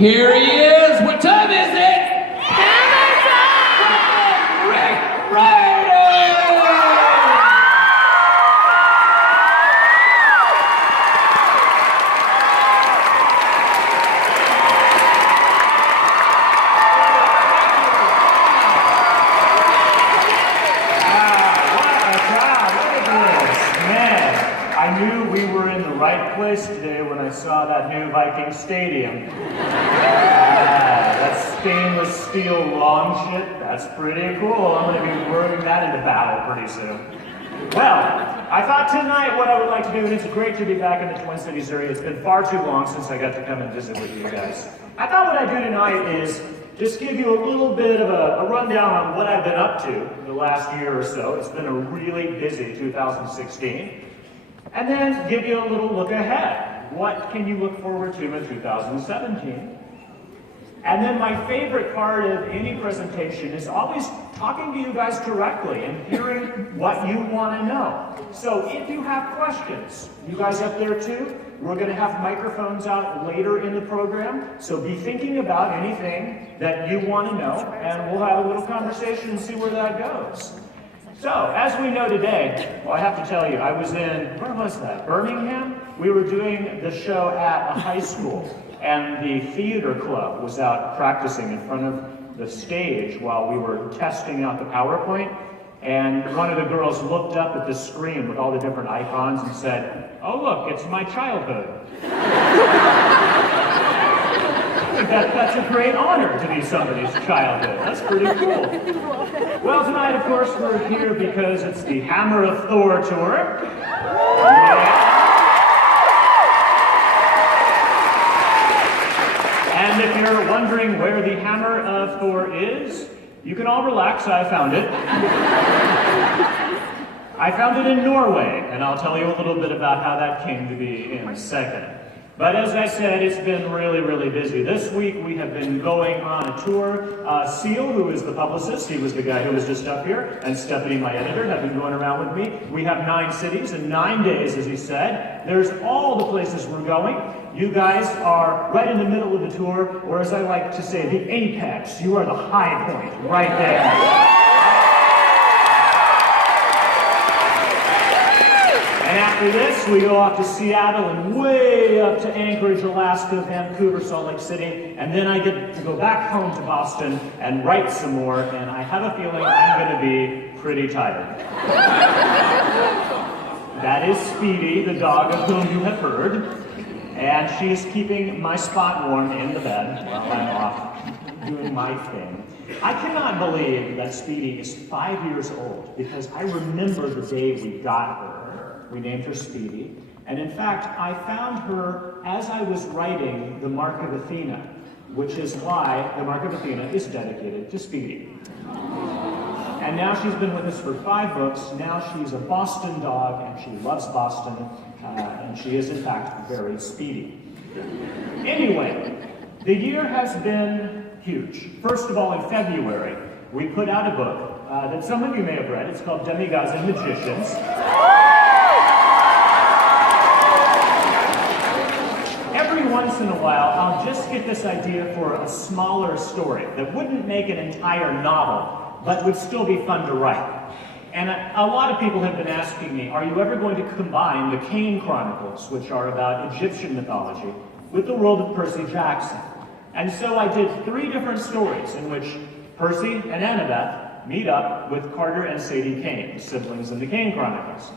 Here he is. What time is it? Today when I saw that new Viking stadium. That stainless steel long shit, that's pretty cool. I'm going to be whirling that into battle pretty soon. Well, I thought tonight what I would like to do, and it's great to be back in the Twin Cities area. It's been far too long since I got to come and visit with you guys. I thought what I'd do tonight is just give you a little bit of a rundown on what I've been up to the last year or so. It's been a really busy 2016. And then give you a little look ahead. What can you look forward to in 2017? And then my favorite part of any presentation is always talking to you guys directly and hearing what you want to know. So if you have questions, you guys up there too, we're going to have microphones out later in the program. So be thinking about anything that you want to know, and we'll have a little conversation and see where that goes. So, as we know today, well, I have to tell you, I was in, where was that? Birmingham? We were doing the show at a high school, and the theater club was out practicing in front of the stage while we were testing out the PowerPoint, and one of the girls looked up at the screen with all the different icons and said, "Oh look, it's my childhood." That's a great honor to be somebody's childhood. That's pretty cool. Well, tonight, of course, we're here because it's the Hammer of Thor tour. Yeah. And if you're wondering where the Hammer of Thor is, you can all relax, I found it. I found it in Norway, and I'll tell you a little bit about how that came to be in a second. But as I said, it's been really, really busy. This week we have been going on a tour. Seal, who is the publicist, he was the guy who was just up here, and Stephanie, my editor, have been going around with me. We have 9 cities in 9 days, as he said. There's all the places we're going. You guys are right in the middle of the tour, or as I like to say, the apex. You are the high point, right there. And after this, we go off to Seattle and way up to Anchorage, Alaska, Vancouver, Salt Lake City, and then I get to go back home to Boston and write some more, and I have a feeling I'm going to be pretty tired. That is Speedy, the dog of whom you have heard, and she is keeping my spot warm in the bed while I'm off doing my thing. I cannot believe that Speedy is 5 years old, because I remember the day we got her. We named her Speedy, and in fact, I found her as I was writing the Mark of Athena, which is why the Mark of Athena is dedicated to Speedy. And now she's been with us for 5 books. Now she's a Boston dog, and she loves Boston, and she is in fact very speedy. Anyway, the year has been huge. First of all, in February, we put out a book that some of you may have read. It's called Demigods and Magicians. Every once in a while, I'll just get this idea for a smaller story that wouldn't make an entire novel, but would still be fun to write. And a lot of people have been asking me, are you ever going to combine the Kane Chronicles, which are about Egyptian mythology, with the world of Percy Jackson? And so I did 3 different stories in which Percy and Annabeth meet up with Carter and Sadie Kane, siblings in the Kane Chronicles.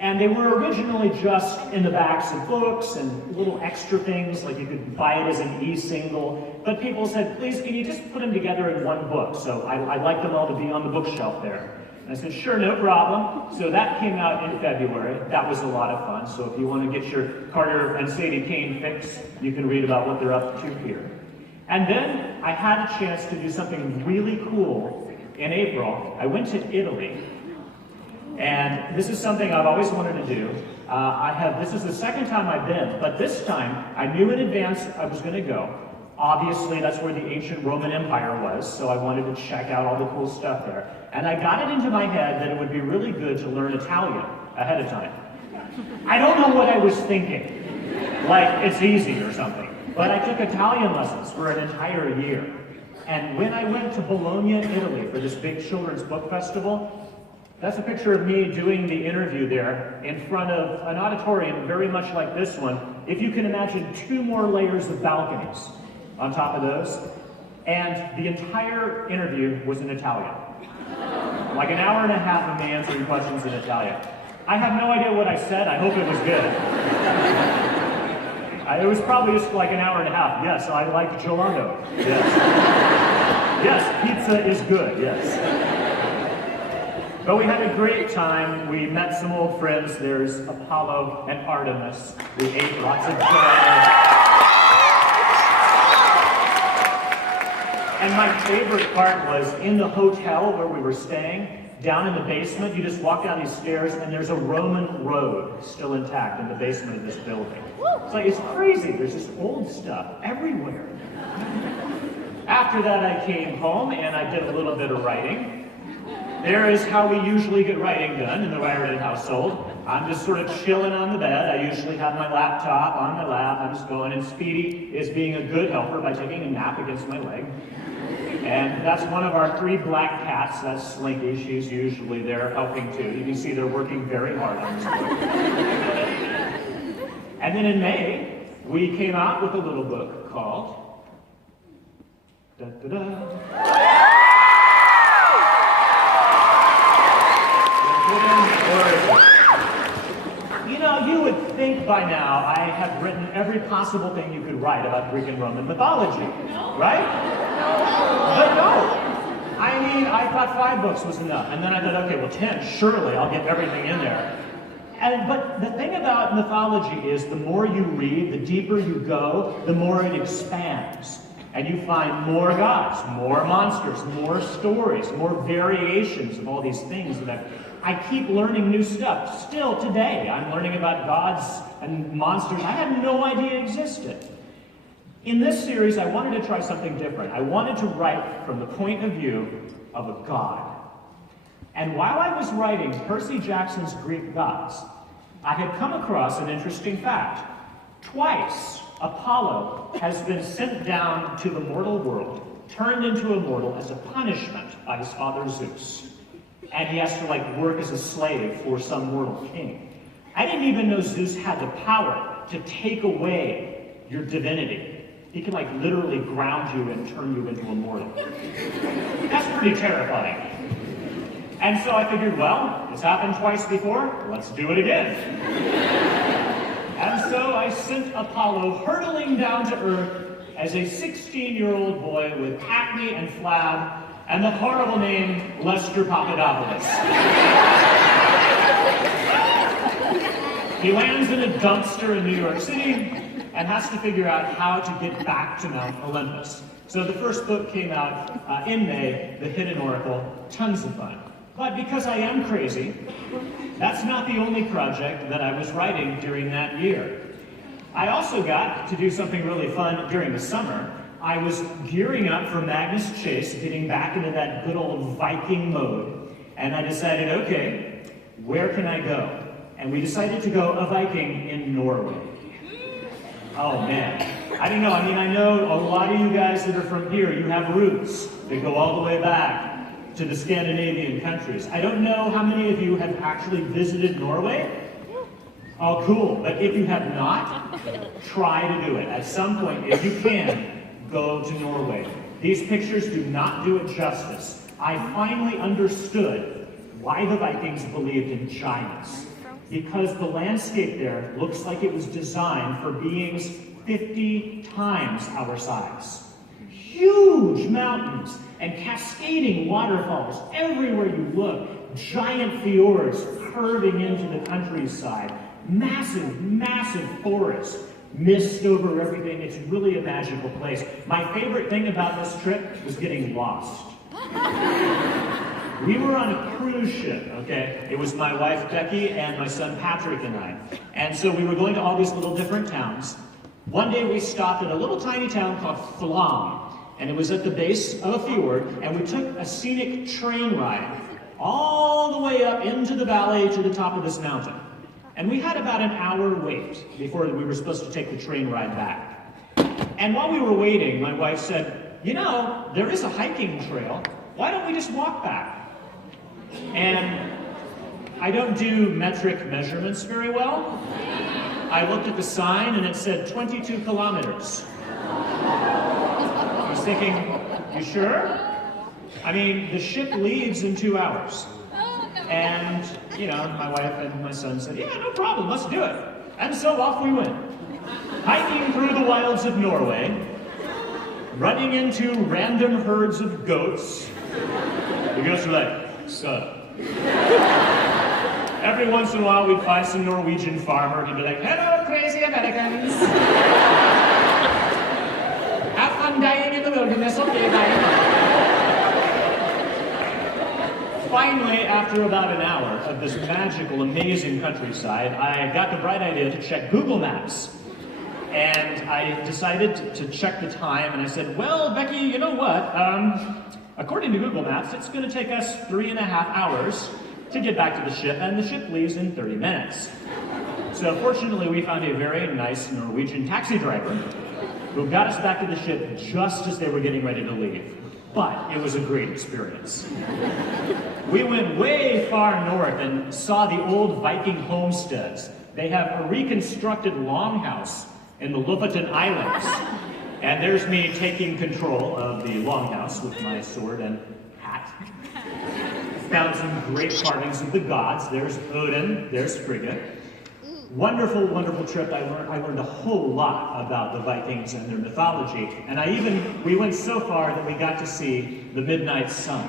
And they were originally just in the backs of books and little extra things, like you could buy it as an e-single. But people said, please, can you just put them together in one book? So I'd like them all to be on the bookshelf there. And I said, sure, no problem. So that came out in February. That was a lot of fun. So if you want to get your Carter and Sadie Kane fix, you can read about what they're up to here. And then I had a chance to do something really cool in April. I went to Italy. And this is something I've always wanted to do. This is the second time I've been, but this time I knew in advance I was going to go. Obviously, that's where the ancient Roman Empire was, so I wanted to check out all the cool stuff there. And I got it into my head that it would be really good to learn Italian ahead of time. I don't know what I was thinking, like it's easy or something. But I took Italian lessons for an entire year. And when I went to Bologna, Italy for this big children's book festival, that's a picture of me doing the interview there in front of an auditorium very much like this one. If you can imagine 2 more layers of balconies on top of those. And the entire interview was in Italian. Like an hour and a half of me answering questions in Italian. I have no idea what I said. I hope it was good. It was probably just like an hour and a half. Yes, I like gelato. Yes. Yes, pizza is good, yes. But we had a great time. We met some old friends. There's Apollo and Artemis. We ate lots of bread. And my favorite part was in the hotel where we were staying, down in the basement, you just walk down these stairs and there's a Roman road still intact in the basement of this building. It's like, it's crazy. There's just old stuff everywhere. After that, I came home and I did a little bit of writing. There is how we usually get writing done in the Riordan household. I'm just sort of chilling on the bed. I usually have my laptop on my lap. I'm just going, and Speedy is being a good helper by taking a nap against my leg. And that's one of our 3 black cats. That's Slinky. She's usually there helping too. You can see they're working very hard on this book. And then in May, we came out with a little book called You know, you would think by now I have written every possible thing you could write about Greek and Roman mythology, right? But no. I mean, I thought 5 books was enough, and then I thought, okay, well 10, surely I'll get everything in there. But the thing about mythology is the more you read, the deeper you go, the more it expands. And you find more gods, more monsters, more stories, more variations of all these things that I keep learning new stuff. Still today, I'm learning about gods and monsters I had no idea existed. In this series, I wanted to try something different. I wanted to write from the point of view of a god. And while I was writing Percy Jackson's Greek gods, I had come across an interesting fact. Twice, Apollo has been sent down to the mortal world, turned into a mortal as a punishment by his father Zeus. And he has to work as a slave for some mortal king. I didn't even know Zeus had the power to take away your divinity. He can literally ground you and turn you into a mortal. That's pretty terrifying. And so I figured, well, it's happened twice before, let's do it again. And so I sent Apollo hurtling down to Earth as a 16-year-old boy with acne and flab and the horrible name Lester Papadopoulos. He lands in a dumpster in New York City and has to figure out how to get back to Mount Olympus. So the first book came out in May, The Hidden Oracle, tons of fun. But because I am crazy, that's not the only project that I was writing during that year. I also got to do something really fun during the summer. I was gearing up for Magnus Chase, getting back into that good old Viking mode, and I decided, okay, where can I go? And we decided to go a Viking in Norway. Oh man, I don't know, I know a lot of you guys that are from here, you have roots that go all the way back to the Scandinavian countries. I don't know how many of you have actually visited Norway. Oh, cool. But if you have not, try to do it. At some point, if you can, go to Norway. These pictures do not do it justice. I finally understood why the Vikings believed in giants. Because the landscape there looks like it was designed for beings 50 times our size. Huge mountains and cascading waterfalls everywhere you look, giant fjords curving into the countryside, massive, massive forests, mist over everything. It's really a magical place. My favorite thing about this trip was getting lost. We were on a cruise ship, okay? It was my wife Becky and my son Patrick and I. And so we were going to all these little different towns. One day we stopped at a little tiny town called Flam. And it was at the base of a fjord, and we took a scenic train ride all the way up into the valley to the top of this mountain. And we had about an hour wait before we were supposed to take the train ride back. And while we were waiting, my wife said, you know, there is a hiking trail. Why don't we just walk back? And I don't do metric measurements very well. I looked at the sign and it said 22 kilometers. I was thinking, you sure? I mean, the ship leaves in 2 hours. And, you know, my wife and my son said, yeah, no problem, let's do it. And so off we went. Hiking through the wilds of Norway, running into random herds of goats. The goats were like, sup. Every once in a while we'd find some Norwegian farmer, he'd be like, hello, crazy Americans. Have fun dying in the wilderness, okay, bye. Finally, after about an hour of this magical, amazing countryside, I got the bright idea to check Google Maps. And I decided to check the time, and I said, well, Becky, you know what? According to Google Maps, it's going to take us 3.5 hours to get back to the ship, and the ship leaves in 30 minutes. So fortunately, we found a very nice Norwegian taxi driver who got us back to the ship just as they were getting ready to leave. But it was a great experience. We went way far north and saw the old Viking homesteads. They have a reconstructed longhouse in the Lofoten Islands. And there's me taking control of the longhouse with my sword and hat. Found some great carvings of the gods. There's Odin, there's Frigga. Wonderful, wonderful trip. I learned a whole lot about the Vikings and their mythology. And we went so far that we got to see the midnight sun.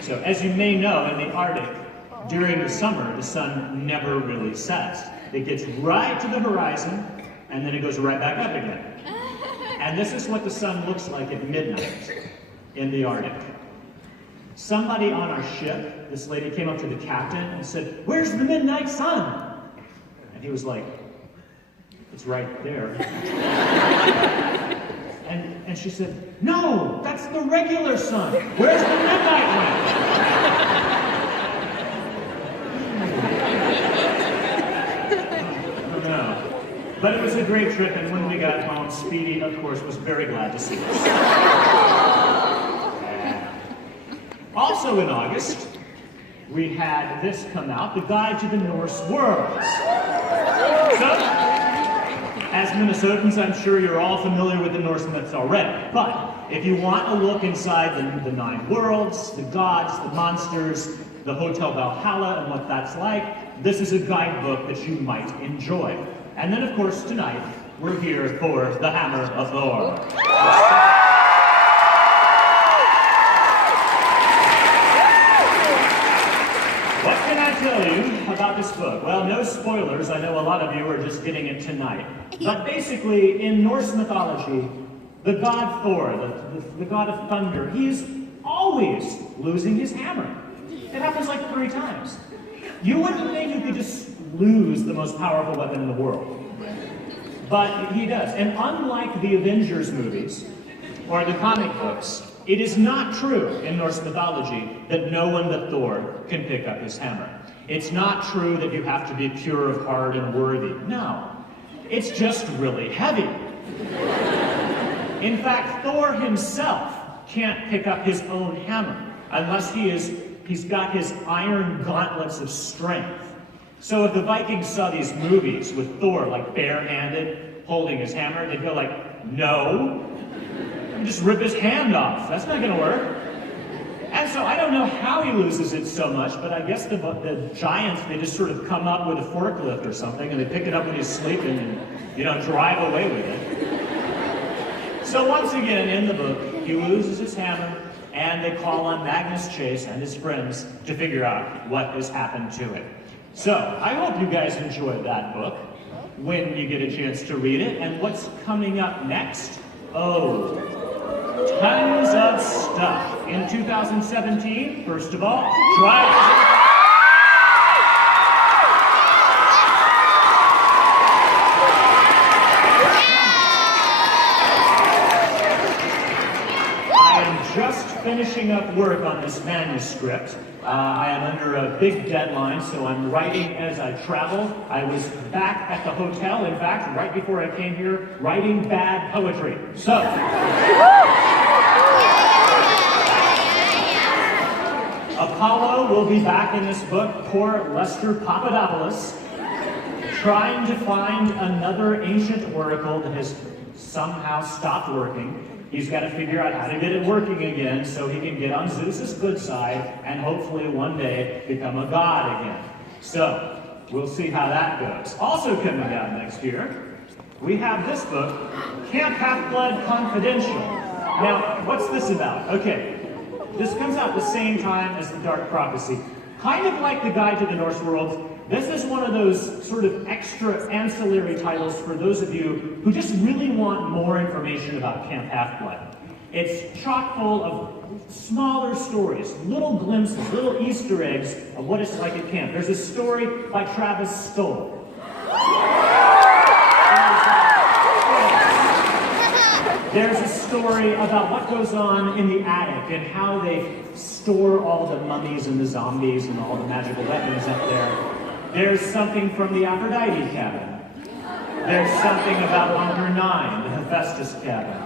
So as you may know, in the Arctic, during the summer, the sun never really sets. It gets right to the horizon, and then it goes right back up again. And this is what the sun looks like at midnight in the Arctic. Somebody on our ship, this lady came up to the captain and said, where's the midnight sun? And he was like, it's right there. And she said, no, that's the regular sun. Where's the midnight one? No. But it was a great trip, and when we got home, Speedy, of course, was very glad to see us. Also in August, we had this come out, The Guide to the Norse Worlds. So, as Minnesotans, I'm sure you're all familiar with the Norse myths already. But if you want a look inside the 9 worlds, the gods, the monsters, the Hotel Valhalla, and what that's like, this is a guidebook that you might enjoy. And then, of course, tonight, we're here for The Hammer of Thor. What can I tell you about this book? Well, no spoilers. I know a lot of you are just getting it tonight. But basically, in Norse mythology, the god Thor, the god of thunder, he's always losing his hammer. It happens like 3 times. You wouldn't think you could just lose the most powerful weapon in the world. But he does. And unlike the Avengers movies or the comic books, it is not true in Norse mythology that no one but Thor can pick up his hammer. It's not true that you have to be pure of heart and worthy. No. It's just really heavy. In fact, Thor himself can't pick up his own hammer unless he's got his iron gauntlets of strength. So if the Vikings saw these movies with Thor like barehanded, holding his hammer, they'd go like, no, just rip his hand off. That's not gonna work. And so I don't know how he loses it so much, but I guess the giants, they just sort of come up with a forklift or something, and they pick it up when he's sleeping and, you know, drive away with it. So once again, in the book, he loses his hammer, and they call on Magnus Chase and his friends to figure out what has happened to it. So I hope you guys enjoyed that book when you get a chance to read it. And what's coming up next? Oh, tons of stuff. In 2017, first of all, Drivers. I am just finishing up work on this manuscript, I am under a big deadline, so I'm writing as I travel. I was back at the hotel, in fact, right before I came here, writing bad poetry. So, Apollo will be back in this book, poor Lester Papadopoulos, trying to find another ancient oracle that has somehow stopped working. He's got to figure out how to get it working again so he can get on Zeus's good side and hopefully one day become a god again. So, we'll see how that goes. Also coming out next year, we have this book, Camp Half-Blood Confidential. Now, what's this about? Okay, this comes out the same time as The Dark Prophecy. Kind of like the Guide to the Norse World, this is one of those sort of extra ancillary titles for those of you who just really want more information about Camp Half-Blood. It's chock full of smaller stories, little glimpses, little Easter eggs of what it's like at camp. There's a story by Travis Stoll. There's a story about what goes on in the attic and how they store all the mummies and the zombies and all the magical weapons up there. There's something from the Aphrodite cabin. There's something about Bunker 9, the Hephaestus cabin.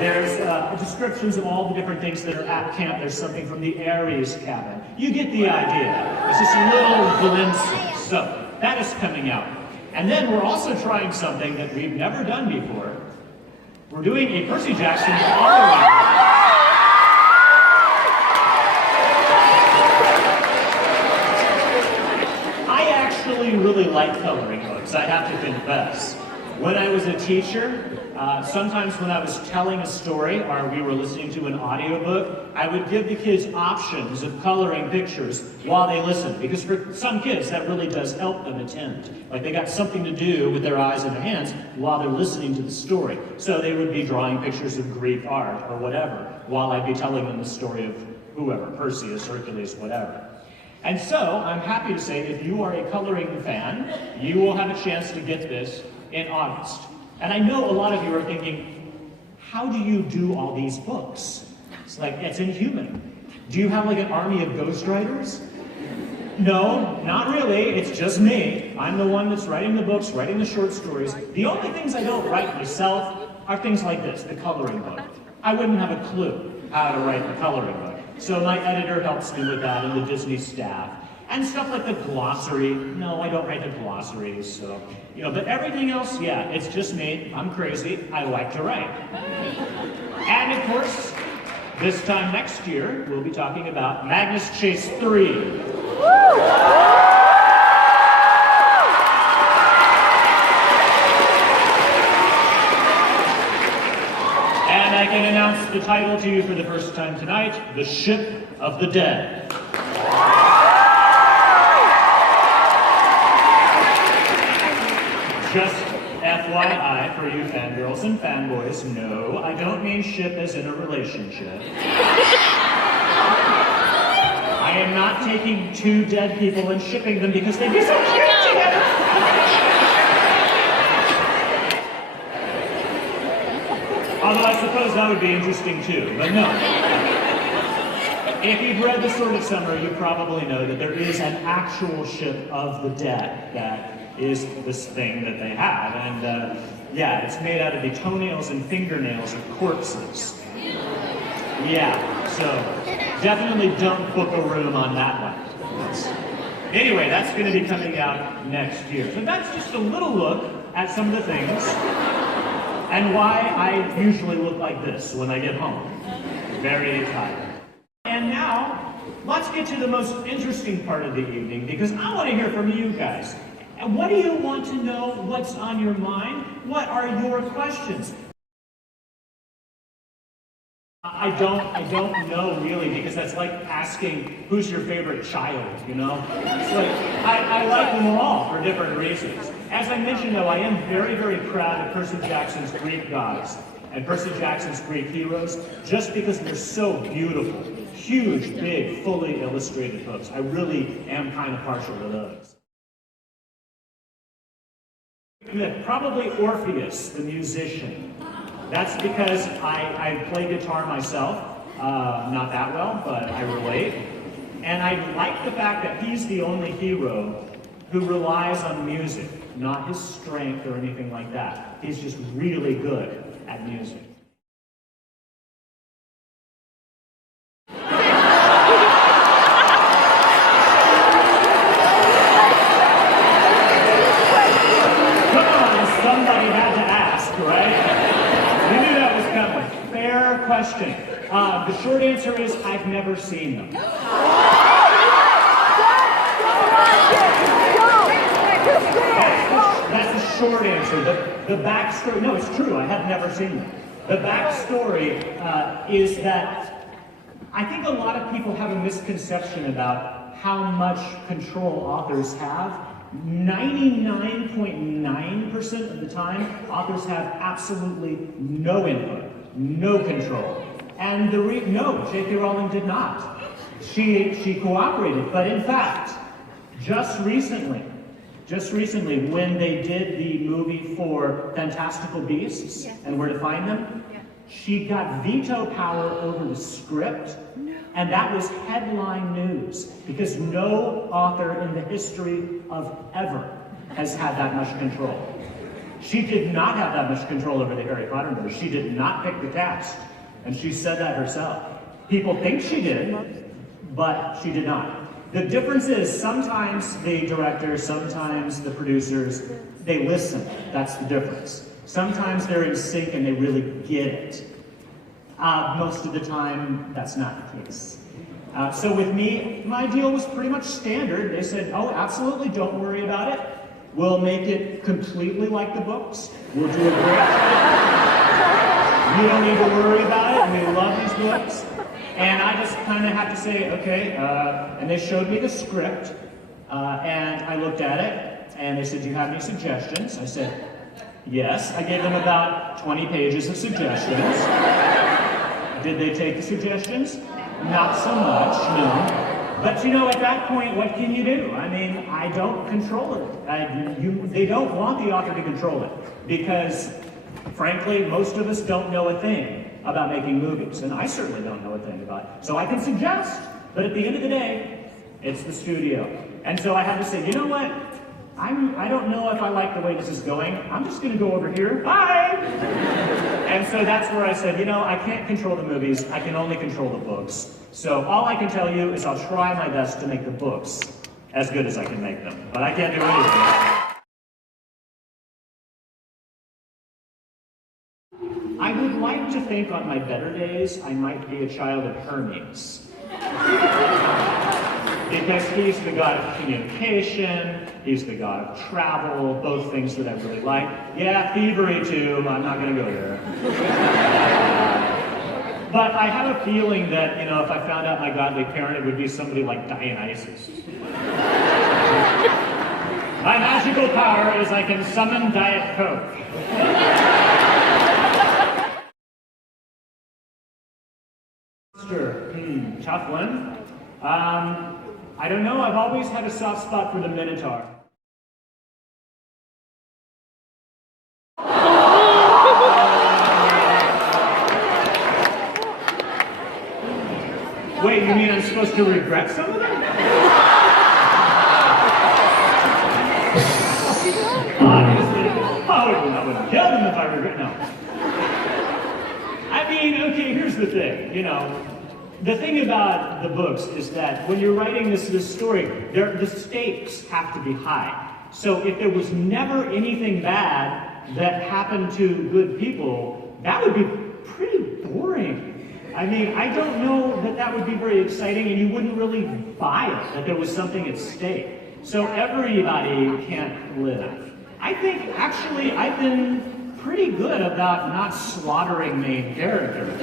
There's descriptions of all the different things that are at camp. There's something from the Ares cabin. You get the idea. It's just little glimpses. So that is coming out. And then we're also trying something that we've never done before. We're doing a Percy Jackson coloring. I really like coloring books, I have to confess. When I was a teacher, sometimes when I was telling a story or we were listening to an audiobook, I would give the kids options of coloring pictures while they listened, because for some kids that really does help them attend. Like they got something to do with their eyes and their hands while they're listening to the story. So they would be drawing pictures of Greek art or whatever while I'd be telling them the story of whoever, Perseus, Hercules, whatever. And so, I'm happy to say, if you are a coloring fan, you will have a chance to get this in August. And I know a lot of you are thinking, how do you do all these books? It's like, it's inhuman. Do you have like an army of ghostwriters? No, not really. It's just me. I'm the one that's writing the books, writing the short stories. The only things I don't write myself are things like this, the coloring book. I wouldn't have a clue how to write the coloring book. So my editor helps me with that, and the Disney staff. And stuff like the glossary. No, I don't write the glossaries, so, but everything else, yeah, it's just me. I'm crazy. I like to write. And of course, this time next year, we'll be talking about Magnus Chase 3. I can announce the title to you for the first time tonight, The Ship of the Dead. Just FYI for you fangirls and fanboys, no, I don't mean ship as in a relationship. I am not taking two dead people and shipping them because they'd be so cute together. Although I suppose that would be interesting too, but no. If you've read The Sword of Summer, you probably know that there is an actual ship of the dead that is this thing that they have. And yeah, it's made out of the toenails and fingernails of corpses. Yeah, so definitely don't book a room on that one. Anyway, that's going to be coming out next year. So that's just a little look at some of the things. And why I usually look like this when I get home. Very tired. And now, let's get to the most interesting part of the evening, because I want to hear from you guys. And what do you want to know? What's on your mind? What are your questions? I don't know really, because that's like asking who's your favorite child, It's like, I like them all for different reasons. As I mentioned though, I am very, very proud of Percy Jackson's Greek gods and Percy Jackson's Greek heroes, just because they're so beautiful. Huge, big, fully illustrated books. I really am kind of partial to those. Probably Orpheus, the musician. That's because I play guitar myself. Not that well, but I relate. And I like the fact that he's the only hero who relies on music, not his strength or anything like that. He's just really good at music. Somebody had to ask, right? We knew that was coming. Fair question. The short answer is I've never seen them. That's the short answer. The backstory, no, it's true, I have never seen them. The backstory is that I think a lot of people have a misconception about how much control authors have. 99.9% of the time, authors have absolutely no input, no control. And no, J.K. Rowling did not. She cooperated, but in fact, just recently, when they did the movie for Fantastical Beasts and Where to Find Them, she got veto power over the script, and that was headline news, because no author in the history of ever has had that much control. She did not have that much control over the Harry Potter movies. She did not pick the cast, and she said that herself. People think she did, but she did not. The difference is sometimes the directors, sometimes the producers, they listen. That's the difference. Sometimes they're in sync and they really get it. Most of the time, that's not the case. So with me, my deal was pretty much standard. They said, oh, absolutely, don't worry about it. We'll make it completely like the books. We'll do a great job. You don't need to worry about it. We love these books. And I just kind of have to say, okay, and they showed me the script, and I looked at it, and they said, do you have any suggestions? I said, yes. I gave them about 20 pages of suggestions. Did they take the suggestions? Not so much, no. But you know, at that point, what can you do? I mean, I don't control it. They don't want the author to control it, because, frankly, most of us don't know a thing about making movies, and I certainly don't know a thing about it. So I can suggest, but at the end of the day, it's the studio. And so I had to say, you know what? I don't know if I like the way this is going. I'm just going to go over here. Bye! And so that's where I said, you know, I can't control the movies. I can only control the books. So all I can tell you is I'll try my best to make the books as good as I can make them. But I can't do anything. I would like to think on my better days I might be a child of Hermes. Because he's the god of communication, he's the god of travel, both things that I really like. Yeah, thievery too, I'm not gonna go there. But I have a feeling that, you know, if I found out my godly parent, it would be somebody like Dionysus. My magical power is I can summon Diet Coke. Tough one. I don't know, I've always had a soft spot for the Minotaur. Wait, you mean I'm supposed to regret some of them? Obviously. I wouldn't kill them if I regret, no. I mean, okay, here's the thing, you know. The thing about the books is that when you're writing this story, the stakes have to be high. So if there was never anything bad that happened to good people, that would be pretty boring. I mean, I don't know that that would be very exciting, and you wouldn't really buy it, that there was something at stake. So everybody can't live. I think, actually, I've been pretty good about not slaughtering main characters.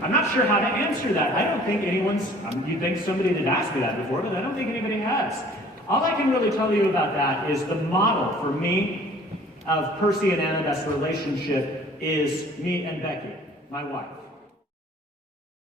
I'm not sure how to answer that. I don't think anyone's, you'd think somebody had asked me that before, but I don't think anybody has. All I can really tell you about that is the model for me of Percy and Annabeth's relationship is me and Becky, my wife.